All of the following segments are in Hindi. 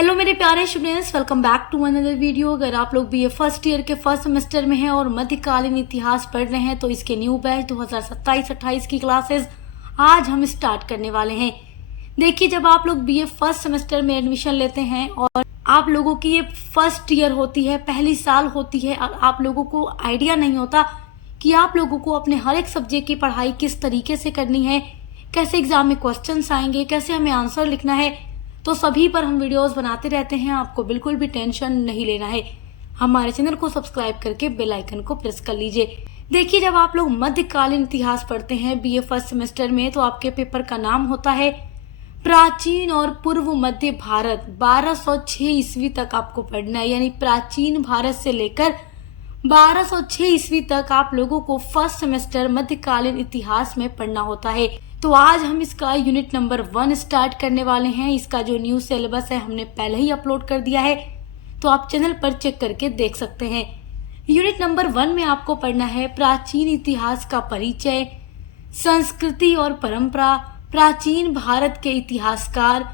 हेलो मेरे प्यारे students, welcome back to another video. अगर आप लोग बीए फर्स्ट ईयर के फर्स्ट सेमेस्टर में हैं और मध्यकालीन इतिहास पढ़ रहे हैं तो इसके न्यू बैच 2027-28 की क्लासेस आज हम स्टार्ट करने वाले हैं। देखिए, जब आप लोग बीए फर्स्ट सेमेस्टर में एडमिशन लेते हैं और आप लोगों की ये फर्स्ट ईयर होती है, पहली साल होती है, और आप लोगों को आइडिया नहीं होता कि आप लोगों को अपने हर एक सब्जेक्ट की पढ़ाई किस तरीके से करनी है, कैसे एग्जाम में क्वेश्चन आएंगे, कैसे हमें आंसर लिखना है, तो सभी पर हम वीडियोस बनाते रहते हैं। आपको बिल्कुल भी टेंशन नहीं लेना है। हमारे चैनल को सब्सक्राइब करके बेल आइकन को प्रेस कर लीजिए। देखिए, जब आप लोग मध्यकालीन इतिहास पढ़ते हैं बीए फर्स्ट सेमेस्टर में तो आपके पेपर का नाम होता है प्राचीन और पूर्व मध्य भारत। 1206 ईस्वी तक आपको पढ़ना है, यानी प्राचीन भारत से लेकर 1206 ईस्वी तक आप लोगों को फर्स्ट सेमेस्टर मध्यकालीन इतिहास में पढ़ना होता है। तो आज हम इसका यूनिट नंबर 1 स्टार्ट करने वाले हैं। इसका जो न्यू सिलेबस है हमने पहले ही अपलोड कर दिया है, तो आप चैनल पर चेक करके देख सकते हैं। यूनिट नंबर 1 में आपको पढ़ना है प्राचीन इतिहास का परिचय, संस्कृति और परंपरा, प्राचीन भारत के इतिहासकार,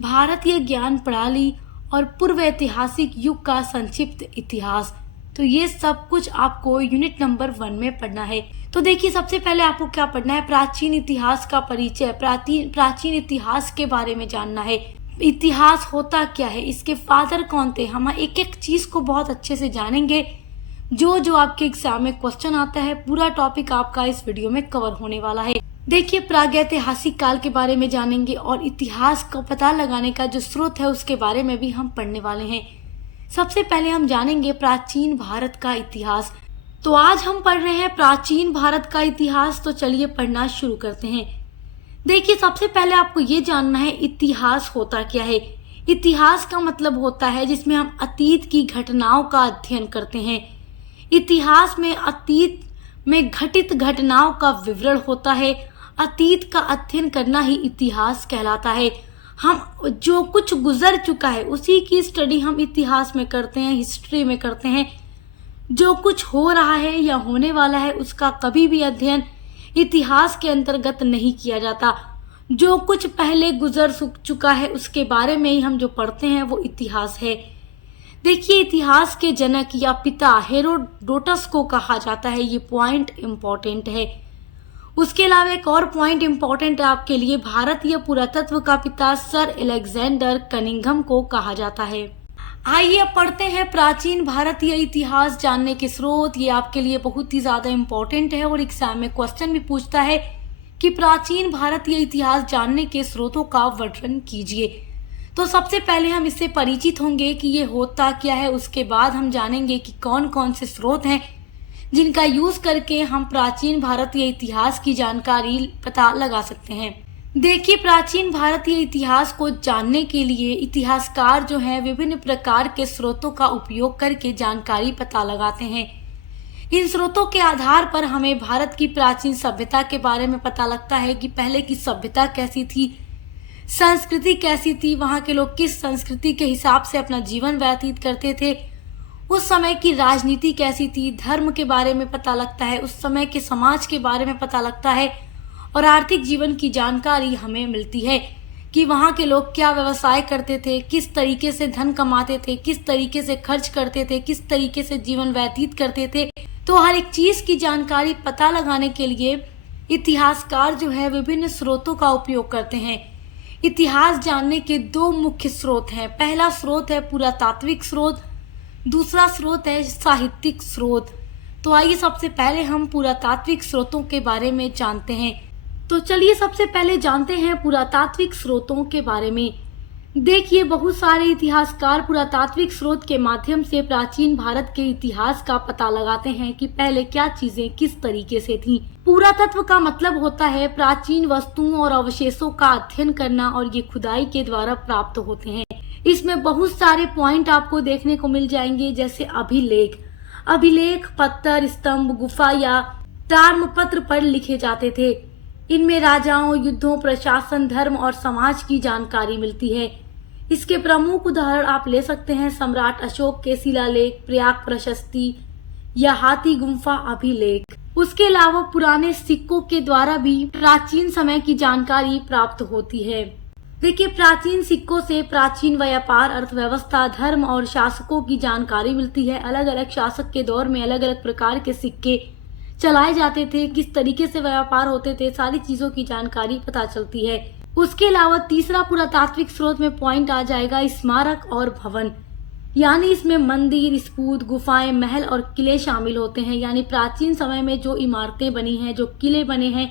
भारतीय ज्ञान प्रणाली और पूर्व ऐतिहासिक युग का संक्षिप्त इतिहास। तो ये सब कुछ आपको यूनिट नंबर 1 में पढ़ना है। तो देखिए, सबसे पहले आपको क्या पढ़ना है, प्राचीन इतिहास का परिचय। प्राचीन इतिहास के बारे में जानना है। इतिहास होता क्या है, इसके फादर कौन थे, हम एक एक चीज को बहुत अच्छे से जानेंगे। जो आपके एग्जाम में क्वेश्चन आता है, पूरा टॉपिक आपका इस वीडियो में कवर होने वाला है। देखिए, प्रागैतिहासिक काल के बारे में जानेंगे और इतिहास का पता लगाने का जो स्रोत है उसके बारे में भी हम पढ़ने वाले हैं। सबसे पहले हम जानेंगे प्राचीन भारत का इतिहास। तो आज हम पढ़ रहे हैं प्राचीन भारत का इतिहास। तो चलिए पढ़ना शुरू करते हैं। देखिए, सबसे पहले आपको ये जानना है इतिहास होता क्या है। इतिहास का मतलब होता है जिसमें हम अतीत की घटनाओं का अध्ययन करते हैं। इतिहास में अतीत में घटित घटनाओं का विवरण होता है। अतीत का अध्ययन करना ही इतिहास कहलाता है। हम जो कुछ गुजर चुका है उसी की स्टडी हम इतिहास में करते हैं, हिस्ट्री में करते हैं। जो कुछ हो रहा है या होने वाला है उसका कभी भी अध्ययन इतिहास के अंतर्गत नहीं किया जाता। जो कुछ पहले गुजर चुका है उसके बारे में ही हम जो पढ़ते हैं वो इतिहास है। देखिए, इतिहास के जनक या पिता हेरोडोटस को कहा जाता है। ये पॉइंट इम्पोर्टेंट है। उसके अलावा एक और पॉइंट इम्पोर्टेंट है आपके लिए, भारतीय पुरातत्व का पिता सर अलेक्जेंडर कनिंघम को कहा जाता है। आइए अब पढ़ते हैं प्राचीन भारतीय इतिहास जानने के स्रोत। ये आपके लिए बहुत ही ज्यादा इम्पोर्टेंट है और एग्जाम में क्वेश्चन भी पूछता है कि प्राचीन भारतीय इतिहास जानने के स्रोतों का वर्णन कीजिए। तो सबसे पहले हम इससे परिचित होंगे कि ये होता क्या है। उसके बाद हम जानेंगे कि कौन कौन से स्रोत हैं जिनका यूज करके हम प्राचीन भारतीय इतिहास की जानकारी पता लगा सकते हैं। देखिए, प्राचीन भारतीय इतिहास को जानने के लिए इतिहासकार जो हैं विभिन्न प्रकार के स्रोतों का उपयोग करके जानकारी पता लगाते हैं। इन स्रोतों के आधार पर हमें भारत की प्राचीन सभ्यता के बारे में पता लगता है कि पहले की सभ्यता कैसी थी, संस्कृति कैसी थी, वहाँ के लोग किस संस्कृति के हिसाब से अपना जीवन व्यतीत करते थे, उस समय की राजनीति कैसी थी, धर्म के बारे में पता लगता है, उस समय के समाज के बारे में पता लगता है और आर्थिक जीवन की जानकारी हमें मिलती है कि वहाँ के लोग क्या व्यवसाय करते थे, किस तरीके से धन कमाते थे, किस तरीके से खर्च करते थे, किस तरीके से जीवन व्यतीत करते थे। तो हर एक चीज की जानकारी पता लगाने के लिए इतिहासकार जो है विभिन्न स्रोतों का उपयोग करते हैं। इतिहास जानने के 2 मुख्य स्रोत हैं। पहला स्रोत है पुरातात्विक स्रोत, दूसरा स्रोत है साहित्यिक स्रोत। तो आइए सबसे पहले हम पुरातात्विक स्रोतों के बारे में जानते हैं। तो चलिए सबसे पहले जानते हैं पुरातात्विक स्रोतों के बारे में। देखिए, बहुत सारे इतिहासकार पुरातात्विक स्रोत के माध्यम से प्राचीन भारत के इतिहास का पता लगाते हैं कि पहले क्या चीजें किस तरीके से थी। पुरातत्व का मतलब होता है प्राचीन वस्तुओं और अवशेषों का अध्ययन करना और ये खुदाई के द्वारा प्राप्त होते हैं। इसमें बहुत सारे पॉइंट आपको देखने को मिल जाएंगे, जैसे अभिलेख पत्थर, स्तंभ, गुफा या ताम्रपत्र पर लिखे जाते थे। इनमें राजाओं, युद्धों, प्रशासन, धर्म और समाज की जानकारी मिलती है। इसके प्रमुख उदाहरण आप ले सकते हैं सम्राट अशोक के शिलालेख, प्रयाग प्रशस्ति या हाथी गुम्फा अभिलेख। उसके अलावा पुराने सिक्कों के द्वारा भी प्राचीन समय की जानकारी प्राप्त होती है। देखिए, प्राचीन सिक्कों से प्राचीन व्यापार, अर्थव्यवस्था, धर्म और शासकों की जानकारी मिलती है। अलग अलग शासक के दौर में अलग अलग प्रकार के सिक्के चलाए जाते थे, किस तरीके से व्यापार होते थे, सारी चीजों की जानकारी पता चलती है। उसके अलावा तीसरा पुरातात्विक स्रोत में पॉइंट आ जाएगा स्मारक और भवन, यानी इसमें मंदिर, स्तूप, गुफाएं, महल और किले शामिल होते हैं। यानी प्राचीन समय में जो इमारतें बनी हैं, जो किले बने हैं,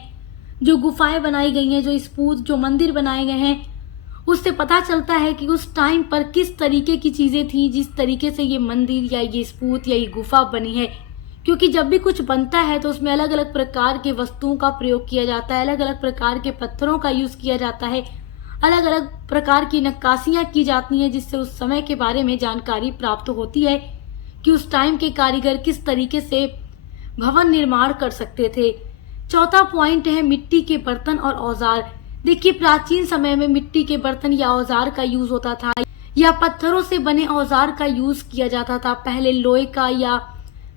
जो गुफाएं बनाई गई हैं, जो स्तूप, जो मंदिर बनाए गए हैं, उससे पता चलता है कि उस टाइम पर किस तरीके की चीजें थी, जिस तरीके से ये मंदिर या ये स्तूप या ये गुफा बनी है। क्योंकि जब भी कुछ बनता है तो उसमें अलग अलग प्रकार के वस्तुओं का प्रयोग किया जाता है, अलग अलग प्रकार के पत्थरों का यूज किया जाता है, अलग अलग प्रकार की नक्काशियां की जाती हैं, जिससे उस समय के बारे में जानकारी प्राप्त होती है कि उस टाइम के कारीगर किस तरीके से भवन निर्माण कर सकते थे। चौथा पॉइंट है मिट्टी के बर्तन और औजार। देखिए, प्राचीन समय में मिट्टी के बर्तन या औजार का यूज होता था या पत्थरों से बने औजार का यूज किया जाता था। पहले लोहे का या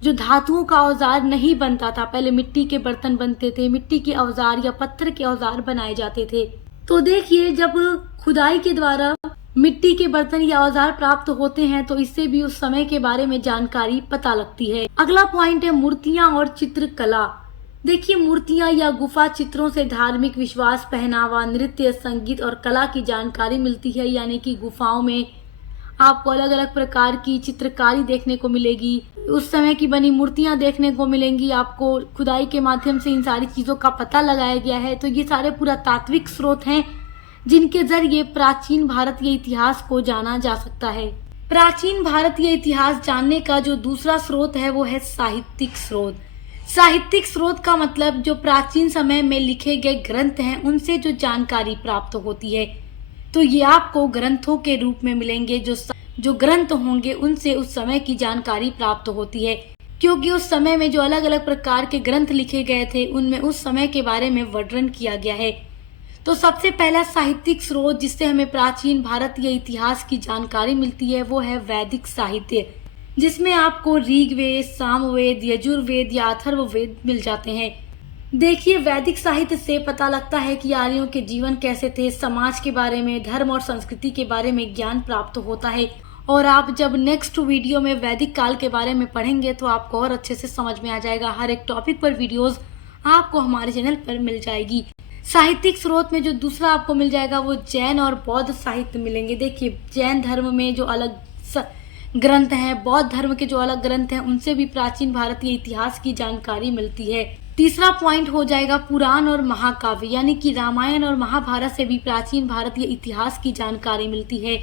जो धातुओं का औजार नहीं बनता था, पहले मिट्टी के बर्तन बनते थे, मिट्टी के औजार या पत्थर के औजार बनाए जाते थे। तो देखिए, जब खुदाई के द्वारा मिट्टी के बर्तन या औजार प्राप्त होते हैं तो इससे भी उस समय के बारे में जानकारी पता लगती है। अगला पॉइंट है मूर्तियां और चित्रकला। देखिए, मूर्तियां या गुफा चित्रों से धार्मिक विश्वास, पहनावा, नृत्य, संगीत और कला की जानकारी मिलती है। यानी कि गुफाओं में आपको अलग अलग प्रकार की चित्रकारी देखने को मिलेगी, उस समय की बनी मूर्तियां देखने को मिलेंगी। आपको खुदाई के माध्यम से इन सारी चीजों का पता लगाया गया है। तो ये सारे पुरातात्विक स्रोत हैं जिनके जरिए प्राचीन भारतीय इतिहास को जाना जा सकता है। प्राचीन भारतीय इतिहास जानने का जो दूसरा स्रोत है वो है साहित्यिक स्रोत। साहित्यिक स्रोत का मतलब जो प्राचीन समय में लिखे गए ग्रंथ हैं उनसे जो जानकारी प्राप्त होती है। तो ये आपको ग्रंथों के रूप में मिलेंगे। जो ग्रंथ होंगे उनसे उस समय की जानकारी प्राप्त होती है, क्योंकि उस समय में जो अलग अलग प्रकार के ग्रंथ लिखे गए थे उनमें उस समय के बारे में वर्णन किया गया है। तो सबसे पहला साहित्यिक स्रोत जिससे हमें प्राचीन भारतीय इतिहास की जानकारी मिलती है वो है वैदिक साहित्य, जिसमें आपको ऋग्वेद, सामवेद, यजुर्वेद या अथर्ववेद मिल जाते हैं। देखिए, वैदिक साहित्य से पता लगता है कि आर्यों के जीवन कैसे थे, समाज के बारे में, धर्म और संस्कृति के बारे में ज्ञान प्राप्त होता है। और आप जब नेक्स्ट वीडियो में वैदिक काल के बारे में पढ़ेंगे तो आपको और अच्छे से समझ में आ जाएगा। हर एक टॉपिक पर वीडियोस आपको हमारे चैनल पर मिल जाएगी। साहित्यिक स्रोत में जो दूसरा आपको मिल जाएगा वो जैन और बौद्ध साहित्य मिलेंगे। देखिए, जैन धर्म में जो अलग ग्रंथ हैं, बौद्ध धर्म के जो अलग ग्रंथ हैं, उनसे भी प्राचीन भारतीय इतिहास की जानकारी मिलती है। तीसरा पॉइंट हो जाएगा पुराण और महाकाव्य, यानी कि रामायण और महाभारत से भी प्राचीन भारतीय इतिहास की जानकारी मिलती है।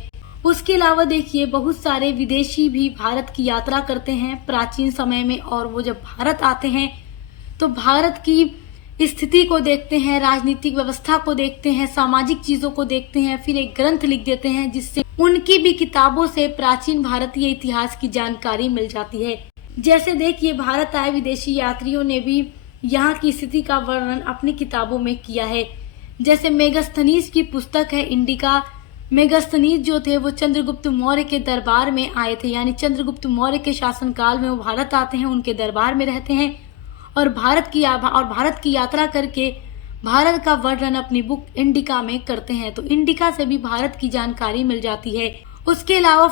उसके अलावा देखिए, बहुत सारे विदेशी भी भारत की यात्रा करते हैं प्राचीन समय में, और वो जब भारत आते हैं तो भारत की स्थिति को देखते हैं, राजनीतिक व्यवस्था को देखते हैं, सामाजिक चीजों को देखते हैं, फिर एक ग्रंथ लिख देते हैं जिससे उनकी भी किताबों से प्राचीन भारतीय इतिहास की जानकारी मिल जाती है। जैसे देखिए, भारत आए विदेशी यात्रियों ने भी यहाँ की स्थिति का वर्णन अपनी किताबों में किया है। जैसे मेगास्थनीज की पुस्तक है इंडिका। मेगास्थनीज जो थे वो चंद्रगुप्त मौर्य के दरबार में आए थे, यानी चंद्रगुप्त मौर्य के शासनकाल में वो भारत आते हैं, उनके दरबार में रहते हैं और भारत की यात्रा करके भारत का वर्णन अपनी बुक इंडिका में करते हैं। तो इंडिका से भी भारत की जानकारी मिल जाती है। उसके अलावा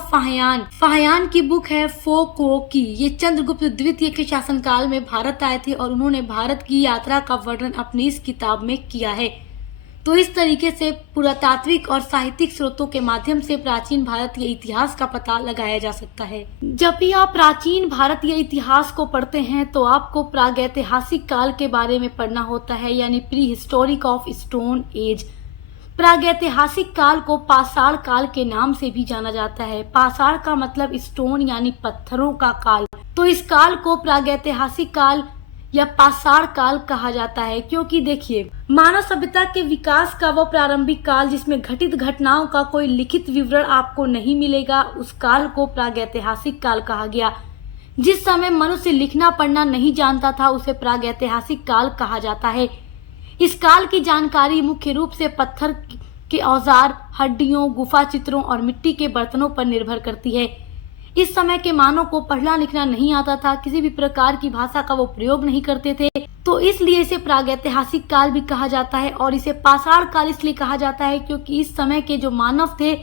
फाहयान की बुक है फोको की। ये चंद्रगुप्त द्वितीय के शासनकाल में भारत आए थे और उन्होंने भारत की यात्रा का वर्णन अपनी इस किताब में किया है। तो इस तरीके से पुरातात्विक और साहित्यिक स्रोतों के माध्यम से प्राचीन भारतीय इतिहास का पता लगाया जा सकता है। जब भी आप प्राचीन भारतीय इतिहास को पढ़ते हैं तो आपको प्रागैतिहासिक काल के बारे में पढ़ना होता है, यानी pre historic of stone age. प्रागैतिहासिक काल को पाषाण काल के नाम से भी जाना जाता है। पाषाण का मतलब स्टोन यानी पत्थरों का काल। तो इस काल को प्रागैतिहासिक काल या पाषाण काल कहा जाता है, क्योंकि देखिए, मानव सभ्यता के विकास का वो प्रारंभिक काल जिसमें घटित घटनाओं का कोई लिखित विवरण आपको नहीं मिलेगा, उस काल को प्रागैतिहासिक काल कहा गया। जिस समय मनुष्य लिखना पढ़ना नहीं जानता था उसे प्रागैतिहासिक काल कहा जाता है। इस काल की जानकारी मुख्य रूप से पत्थर के औजार, हड्डियों, गुफा चित्रों और मिट्टी के बर्तनों पर निर्भर करती है। इस समय के मानव को पढ़ना लिखना नहीं आता था, किसी भी प्रकार की भाषा का वो प्रयोग नहीं करते थे, तो इसलिए इसे प्रागैतिहासिक काल भी कहा जाता है। और इसे पाषाण काल इसलिए कहा जाता है क्योंकि इस समय के जो मानव थे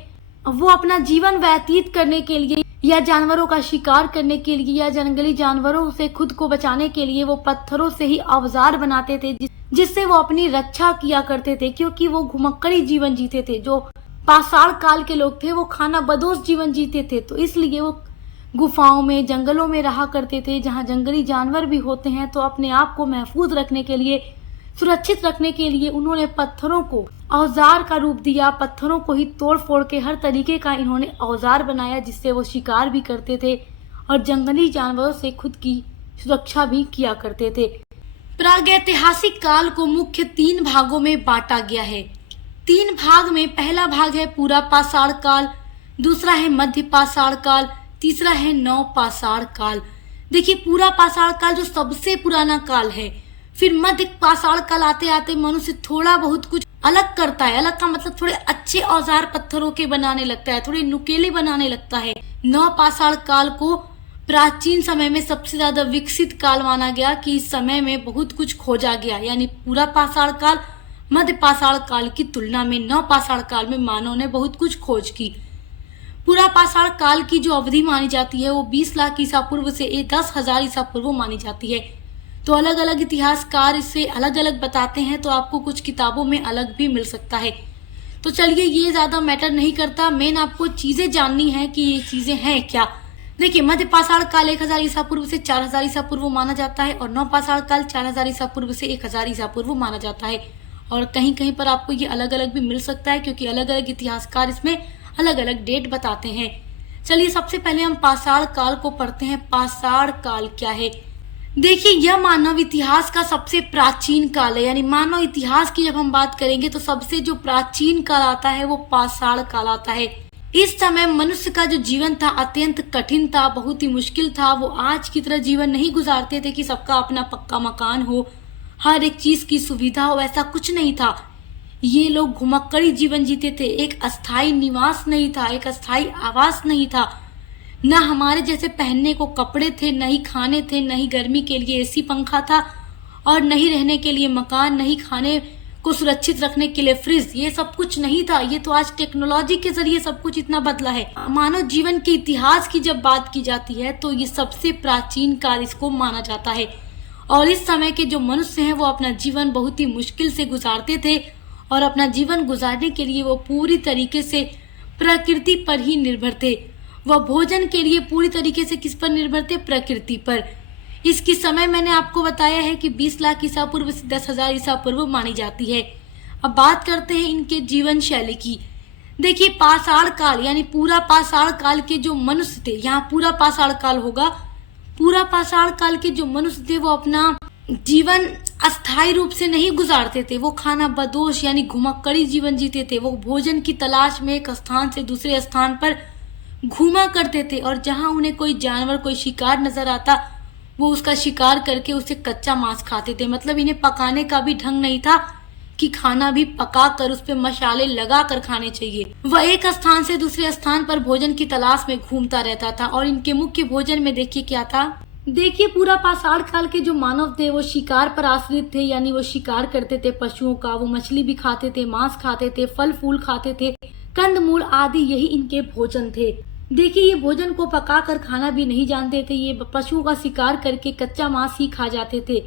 वो अपना जीवन व्यतीत करने के लिए या जानवरों का शिकार करने के लिए या जंगली जानवरों से खुद को बचाने के लिए वो पत्थरों से ही औजार बनाते थे, जिससे वो अपनी रक्षा किया करते थे। क्योंकि वो घुमक्कड़ी जीवन जीते थे, जो पाषाण काल के लोग थे वो खाना बदोश जीवन जीते थे, तो इसलिए वो गुफाओं में, जंगलों में रहा करते थे, जहाँ जंगली जानवर भी होते हैं। तो अपने आप को महफूज रखने के लिए, सुरक्षित रखने के लिए उन्होंने पत्थरों को औजार का रूप दिया, पत्थरों को ही तोड़ फोड़ के हर तरीके का इन्होंने औजार बनाया, जिससे वो शिकार भी करते थे और जंगली जानवरों से खुद की सुरक्षा भी किया करते थे। प्रागैतिहासिक काल को मुख्य 3 भागों में बांटा गया है। 3 भाग में पहला भाग है पूरा पाषाण काल, दूसरा है मध्य पाषाण काल, तीसरा है नव पाषाण काल। देखिए, पूरा पाषाण काल जो सबसे पुराना काल है, फिर मध्य पाषाण काल आते आते मनुष्य थोड़ा बहुत कुछ अलग करता है। अलग का मतलब थोड़े अच्छे औजार पत्थरों के बनाने लगता है, थोड़े नुकीले बनाने लगता है। नव पाषाण काल को प्राचीन समय में सबसे ज्यादा विकसित काल माना गया कि इस समय में बहुत कुछ खोजा गया। यानी पूरा पाषाण काल मध्य पाषाण काल की तुलना में नव पाषाण काल में मानव ने बहुत कुछ खोज की। पूरा पाषाण काल की जो अवधि मानी जाती है वो 20 लाख ईसा पूर्व से 10,000 ईसा पूर्व मानी जाती है। तो अलग अलग इतिहासकार इसे अलग अलग बताते हैं, तो आपको कुछ किताबों में अलग भी मिल सकता है। तो चलिए, ये ज्यादा मैटर नहीं करता, मेन आपको चीजें जाननी है कि ये चीजें हैं क्या। देखिए, मध्य पाषाण काल 1000 ईसा पूर्व से 4000 ईसा पूर्व माना जाता है और नव पाषाण काल 4000 ईसा पूर्व से 1000 ईसा पूर्व माना जाता है। और कहीं कहीं पर आपको ये अलग अलग भी मिल सकता है, क्योंकि अलग अलग इतिहासकार इसमें अलग अलग डेट बताते हैं। चलिए, सबसे पहले हम पाषाण काल को पढ़ते हैं। पाषाण काल क्या है? देखिए, यह मानव इतिहास का सबसे प्राचीन काल है। यानी मानव इतिहास की जब हम बात करेंगे तो सबसे जो प्राचीन काल आता है वो पाषाण काल आता है। इस समय मनुष्य का जो जीवन था अत्यंत कठिन था, बहुत ही मुश्किल था। वो आज की तरह जीवन नहीं गुजारते थे कि सबका अपना पक्का मकान हो, हर एक चीज की सुविधा हो, ऐसा कुछ नहीं था। ये लोग घुमक्कड़ी जीवन जीते थे। एक अस्थायी निवास नहीं था, एक अस्थायी आवास नहीं था। न हमारे जैसे पहनने को कपड़े थे, न ही खाने थे, न ही गर्मी के लिए एसी पंखा था, और न ही रहने के लिए मकान, न ही खाने को सुरक्षित रखने के लिए फ्रिज। ये सब कुछ नहीं था। ये तो आज टेक्नोलॉजी के जरिए सब कुछ इतना बदला है। मानव जीवन के इतिहास की जब बात की जाती है तो ये सबसे प्राचीन काल इसको माना जाता है। और इस समय के जो मनुष्य हैं वो अपना जीवन बहुत ही मुश्किल से गुजारते थे, और अपना जीवन गुजारने के लिए वो पूरी तरीके से प्रकृति पर ही निर्भर थे। वह भोजन के लिए पूरी तरीके से किस पर निर्भर थे? प्रकृति पर। इसकी समय मैंने आपको बताया है कि 20 लाख ईसा पूर्व से 10,000 ईसा पूर्व मानी जाती है। अब बात करते हैं इनके जीवन शैली की। देखिए, पाषाण काल यानी पूरा पाषाण काल के जो मनुष्य थे, यहाँ पूरा पाषाण काल होगा। पूरा पाषाण काल के जो मनुष्य थे वो अपना जीवन अस्थायी रूप से नहीं गुजारते थे। वो खाना बदोश यानी घुमक्कड़ी जीवन जीते थे। वो भोजन की तलाश में एक स्थान से दूसरे स्थान पर घूमा करते थे, और जहां उन्हें कोई जानवर, कोई शिकार नजर आता वो उसका शिकार करके उसे कच्चा मांस खाते थे। मतलब इन्हें पकाने का भी ढंग नहीं था कि खाना भी पका कर उस पे मसाले लगा कर खाने चाहिए। वह एक स्थान से दूसरे स्थान पर भोजन की तलाश में घूमता रहता था। और इनके मुख्य भोजन में देखिए क्या था। देखिए, पूरा पाषाण काल के जो मानव थे वो शिकार पर आश्रित थे। यानी वो शिकार करते थे पशुओं का, वो मछली भी खाते थे, मांस खाते थे, फल फूल खाते थे, कंदमूल आदि, यही इनके भोजन थे। देखिए, ये भोजन को पका कर खाना भी नहीं जानते थे। ये पशुओं का शिकार करके कच्चा मांस ही खा जाते थे,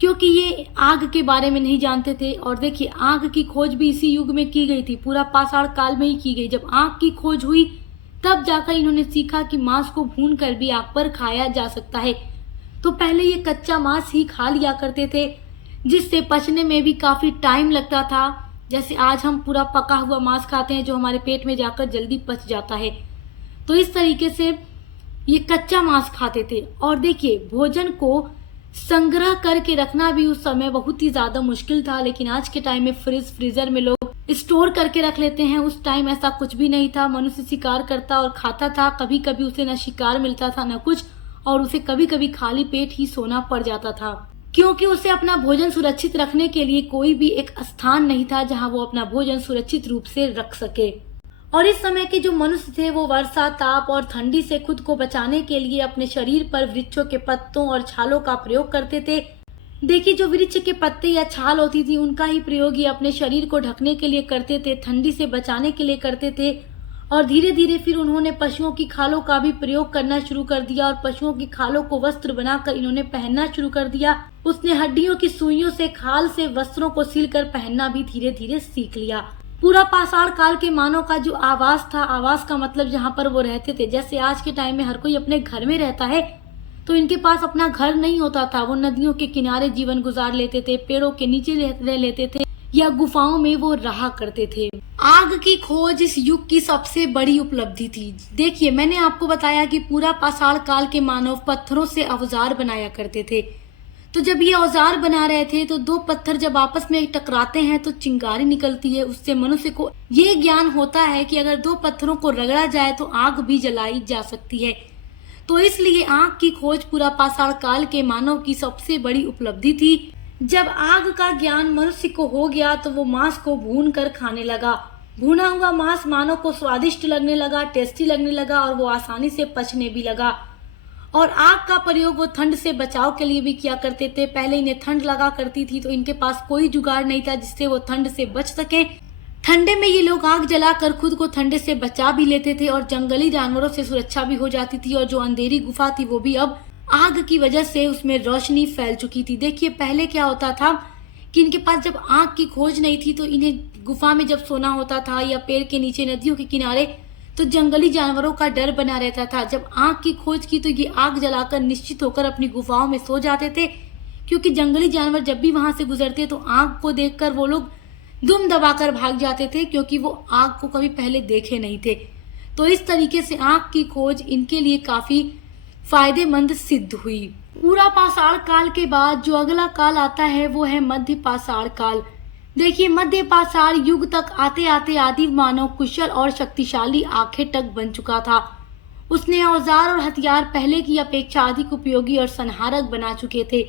क्योंकि ये आग के बारे में नहीं जानते थे। और देखिए, आग की खोज भी इसी युग में की गई थी, पूरा पाषाण काल में ही की गई। जब आग की खोज हुई तब जाकर इन्होंने सीखा कि मांस को भून कर भी आग पर खाया जा सकता है। तो पहले ये कच्चा मांस ही खा लिया करते थे, जिससे पचने में भी काफी टाइम लगता था। जैसे आज हम पूरा पका हुआ मांस खाते हैं जो हमारे पेट में जाकर जल्दी पच जाता है, तो इस तरीके से ये कच्चा मांस खाते थे। और देखिए, भोजन को संग्रह करके रखना भी उस समय बहुत ही ज्यादा मुश्किल था। लेकिन आज के टाइम में फ्रिज, फ्रीजर में लोग स्टोर करके रख लेते हैं। उस टाइम ऐसा कुछ भी नहीं था। मनुष्य शिकार करता और खाता था। कभी कभी उसे न शिकार मिलता था न कुछ, और उसे कभी कभी खाली पेट ही सोना पड़ जाता था, क्योंकि उसे अपना भोजन सुरक्षित रखने के लिए कोई भी एक स्थान नहीं था जहां वो अपना भोजन सुरक्षित रूप से रख सके। और इस समय के जो मनुष्य थे वो वर्षा, ताप और ठंडी से खुद को बचाने के लिए अपने शरीर पर वृक्षों के पत्तों और छालों का प्रयोग करते थे। देखिए, जो वृक्ष के पत्ते या छाल होती थी उनका ही प्रयोग ये अपने शरीर को ढकने के लिए करते थे, ठंडी से बचाने के लिए करते थे। और धीरे धीरे फिर उन्होंने पशुओं की खालों का भी प्रयोग करना शुरू कर दिया और पशुओं की खालों को वस्त्र बनाकर इन्होंने पहनना शुरू कर दिया। उसने हड्डियों की सुइयों से, खाल से वस्त्रों को सिलकर पहनना भी धीरे धीरे सीख लिया। पूरा पाषाण काल के मानव का जो आवास था, आवास का मतलब जहाँ पर वो रहते थे, जैसे आज के टाइम में हर कोई अपने घर में रहता है, तो इनके पास अपना घर नहीं होता था। वो नदियों के किनारे जीवन गुजार लेते थे, पेड़ों के नीचे रह लेते थे या गुफाओं में वो रहा करते थे। आग की खोज इस युग की सबसे बड़ी उपलब्धि थी। देखिए, मैंने आपको बताया कि पूरा पाषाण काल के मानव पत्थरों से औजार बनाया करते थे। तो जब ये औजार बना रहे थे तो दो पत्थर जब आपस में टकराते हैं तो चिंगारी निकलती है। उससे मनुष्य को ये ज्ञान होता है कि अगर दो पत्थरों को रगड़ा जाए तो आग भी जलाई जा सकती है। तो इसलिए आग की खोज पूरा पाषाण काल के मानव की सबसे बड़ी उपलब्धि थी। जब आग का ज्ञान मनुष्य को हो गया तो वो मांस को भून कर खाने लगा। भुना हुआ मांस मानव को स्वादिष्ट लगने लगा, टेस्टी लगने लगा और वो आसानी से पचने भी लगा। और आग का प्रयोग वो ठंड से बचाव के लिए भी किया करते थे। पहले इन्हें ठंड लगा करती थी तो इनके पास कोई जुगाड़ नहीं था जिससे वो ठंड से बच सके। ठंडे में ये लोग आग जलाकर खुद को ठंडे से बचा भी लेते थे और जंगली जानवरों से सुरक्षा भी हो जाती थी। और जो अंधेरी गुफा थी वो भी अब आग की वजह से उसमें रोशनी फैल चुकी थी। देखिए, पहले क्या होता था कि इनके पास जब आग की खोज नहीं थी तो इन्हें गुफा में जब सोना होता था या पेड़ के नीचे, नदियों के किनारे, तो जंगली जानवरों का डर बना रहता था। जब आग की खोज की तो ये आग जलाकर निश्चित होकर अपनी गुफाओं में सो जाते थे, क्योंकि जंगली जानवर जब भी वहां से गुजरते तो आग को देखकर वो लोग दुम दबाकर भाग जाते थे, क्योंकि वो आग को कभी पहले देखे नहीं थे। तो इस तरीके से आग की खोज इनके लिए काफी फायदेमंद सिद्ध हुई। पूरा पाषाण काल के बाद जो अगला काल आता है वो है मध्य पाषाण काल। देखिए, मध्य पाषाण युग तक आते आते आदि मानव कुशल और शक्तिशाली आखिर तक बन चुका था। उसने औजार और हथियार पहले की अपेक्षा अधिक उपयोगी और संहारक बना चुके थे।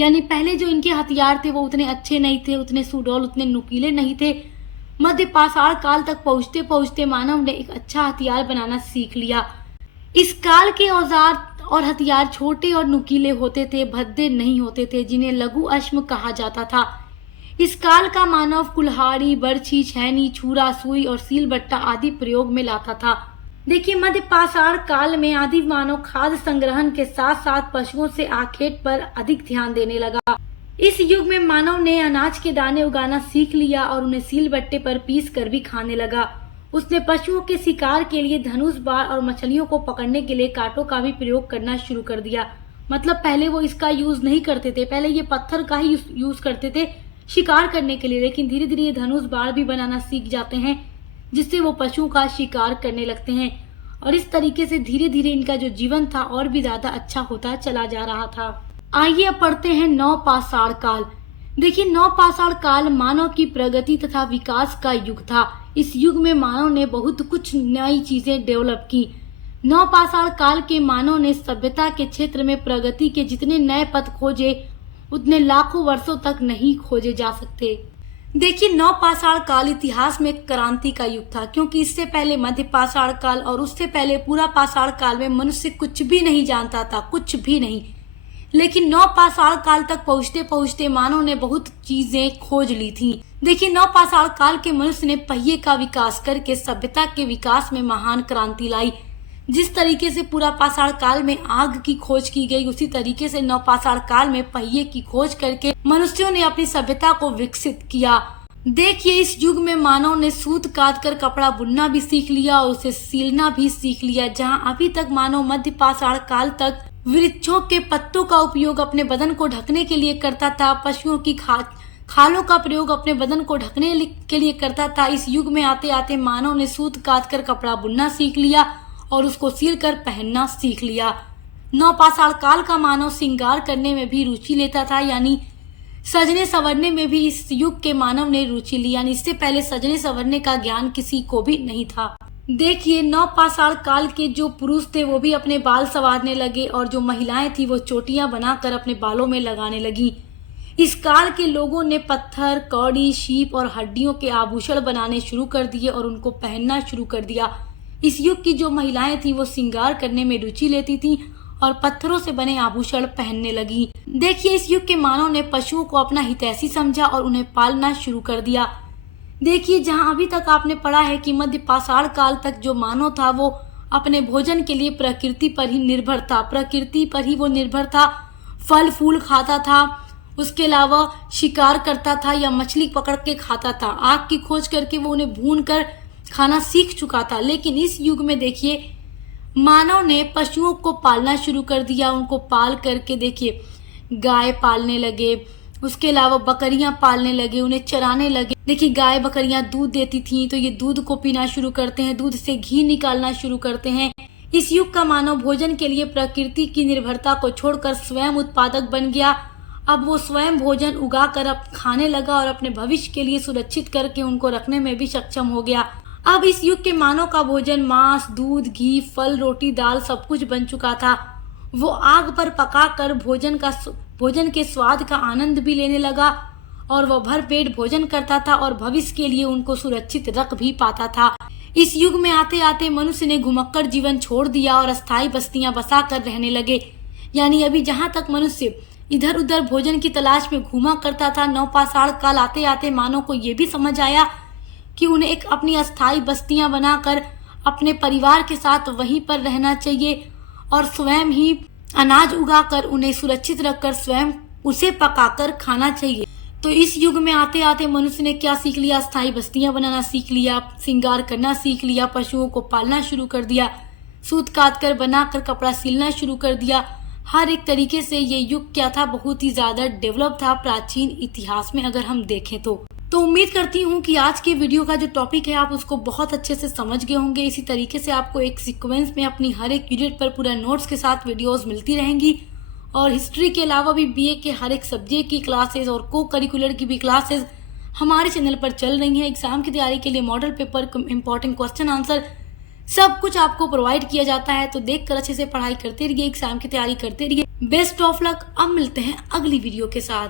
यानी पहले जो इनके हथियार थे वो उतने अच्छे नहीं थे, उतने सुडौल, उतने नुकीले नहीं थे। मध्य पाषाण काल तक पहुंचते पहुंचते मानव ने एक अच्छा हथियार बनाना सीख लिया। इस काल के औजार और हथियार छोटे और नुकीले होते थे, भद्दे नहीं होते थे, जिन्हें लघु अश्म कहा जाता था। इस काल का मानव कुल्हाड़ी, बर्छी, छैनी, छुरा, सुई और सीलबट्टा आदि प्रयोग में लाता था। देखिए, मध्य पाषाण काल में आदि मानव खाद्य संग्रहण के साथ साथ पशुओं से आखेट पर अधिक ध्यान देने लगा। इस युग में मानव ने अनाज के दाने उगाना सीख लिया और उन्हें सीलबट्टे पर पीस कर भी खाने लगा। उसने पशुओं के शिकार के लिए धनुष बाण और मछलियों को पकड़ने के लिए कांटों का भी प्रयोग करना शुरू कर दिया। मतलब पहले वो इसका यूज नहीं करते थे, पहले ये पत्थर का ही यूज करते थे शिकार करने के लिए, लेकिन धीरे धीरे ये धनुष बाण भी बनाना सीख जाते हैं, जिससे वो पशुओं का शिकार करने लगते हैं। और इस तरीके से धीरे धीरे इनका जो जीवन था और भी ज्यादा अच्छा होता चला जा रहा था। आइए अब पढ़ते हैं नव पाषाण काल। देखिए, नव पाषाण काल मानव की प्रगति तथा विकास का युग था। इस युग में मानव ने बहुत कुछ नई चीजें डेवलप की। नव पाषाण काल के मानव ने सभ्यता के क्षेत्र में प्रगति के जितने नए पथ खोजे उतने लाखों वर्षों तक नहीं खोजे जा सकते। देखिए, नव पाषाण काल इतिहास में क्रांति का युग था, क्योंकि इससे पहले मध्य पाषाण काल और उससे पहले पूरा पाषाण काल में मनुष्य कुछ भी नहीं जानता था, कुछ भी नहीं। लेकिन नव पाषाण काल तक पहुंचते पहुंचते मानव ने बहुत चीजें खोज ली थी। देखिए, नव पाषाण काल के मनुष्य ने पहिए का विकास करके सभ्यता के विकास में महान क्रांति लाई। जिस तरीके से पूरा पाषाण काल में आग की खोज की गई, उसी तरीके से नव पाषाण काल में पहिए की खोज करके मनुष्यों ने अपनी सभ्यता को विकसित किया। देखिए, इस युग में मानव ने सूत काट कर कपड़ा बुनना भी सीख लिया और उसे सीलना भी सीख लिया। जहाँ अभी तक मानव मध्य पाषाण काल तक वृक्षों के पत्तों का उपयोग अपने बदन को ढकने के लिए करता था, पशुओं की खालों का प्रयोग अपने बदन को ढकने के लिए करता था, इस युग में आते आते मानव ने सूत काट कर कपड़ा बुनना सीख लिया और उसको सिल कर पहनना सीख लिया। नव पाषाण काल का मानव श्रृंगार करने में भी रुचि लेता था, यानी सजने संवरने में भी इस युग के मानव ने रुचि ली। यानी इससे पहले सजने संवरने का ज्ञान किसी को भी नहीं था। देखिए, नव पाषाण काल के जो पुरुष थे वो भी अपने बाल संवारने लगे और जो महिलाएं थी वो चोटियां बनाकर अपने बालों में लगाने लगी। इस काल के लोगों ने पत्थर, कौड़ी, शीप और हड्डियों के आभूषण बनाने शुरू कर दिए और उनको पहनना शुरू कर दिया। इस युग की जो महिलाएं थी वो श्रृंगार करने में रुचि लेती थी और पत्थरों से बने आभूषण पहनने लगी। देखिए, इस युग के मानव ने पशुओं को अपना हितैषी समझा और उन्हें पालना शुरू कर दिया। देखिए, जहां अभी तक आपने पढ़ा है कि मध्य पाषाण काल तक जो मानव था वो अपने भोजन के लिए प्रकृति पर ही निर्भर था, प्रकृति पर ही वो निर्भर था। फल फूल खाता था, उसके अलावा शिकार करता था या मछली पकड़ के खाता था। आग की खोज करके वो उन्हें भून कर खाना सीख चुका था। लेकिन इस युग में देखिए, मानव ने पशुओं को पालना शुरू कर दिया। उनको पाल करके देखिए गाय पालने लगे, उसके अलावा बकरियां पालने लगे, उन्हें चराने लगे। देखिए, गाय बकरियां दूध देती थी तो ये दूध को पीना शुरू करते हैं, दूध से घी निकालना शुरू करते हैं। इस युग का मानव भोजन के लिए प्रकृति की निर्भरता को छोड़कर स्वयं उत्पादक बन गया। अब वो स्वयं भोजन उगा कर अब खाने लगा और अपने भविष्य के लिए सुरक्षित करके उनको रखने में भी सक्षम हो गया। अब इस युग के मानव का भोजन मांस, दूध, घी, फल, रोटी, दाल सब कुछ बन चुका था। वो आग पर पकाकर भोजन के स्वाद का आनंद भी लेने लगा और वह भर पेट भोजन करता था और भविष्य के लिए उनको सुरक्षित रख भी पाता था। इस युग में आते आते मनुष्य ने घुमक्कड़ जीवन छोड़ दिया और अस्थायी बस्तियां बसा कर रहने लगे। यानी अभी जहां तक मनुष्य इधर उधर भोजन की तलाश में घूमा करता था, नवपाषाण काल आते आते मानव को ये भी समझ आया कि उन्हें एक अपनी अस्थायी बस्तियां बनाकर अपने परिवार के साथ वहीं पर रहना चाहिए और स्वयं ही अनाज उगाकर उन्हें सुरक्षित रखकर स्वयं उसे पकाकर खाना चाहिए। तो इस युग में आते आते मनुष्य ने क्या सीख लिया? अस्थायी बस्तियां बनाना सीख लिया, श्रृंगार करना सीख लिया, पशुओं को पालना शुरू कर दिया, सूत काट कर बनाकर कपड़ा सिलना शुरू कर दिया। हर एक तरीके से ये युग क्या था, बहुत ही ज्यादा डेवलप था प्राचीन इतिहास में अगर हम देखें तो उम्मीद करती हूँ कि आज के वीडियो का जो टॉपिक है आप उसको बहुत अच्छे से समझ गए होंगे। इसी तरीके से आपको एक सीक्वेंस में अपनी हर एक यूनिट पर पूरा नोट्स के साथ वीडियोस मिलती रहेंगी और हिस्ट्री के अलावा भी बीए के हर एक सब्जेक्ट की क्लासेस और को करिकुलर की भी क्लासेस हमारे चैनल पर चल रही हैं। एग्जाम की तैयारी के लिए model paper, important question answer सब कुछ आपको प्रोवाइड किया जाता है। तो देखकर अच्छे से पढ़ाई करते रहिए, एग्जाम की तैयारी करते रहिए। Best of luck. अब मिलते हैं अगली वीडियो के साथ।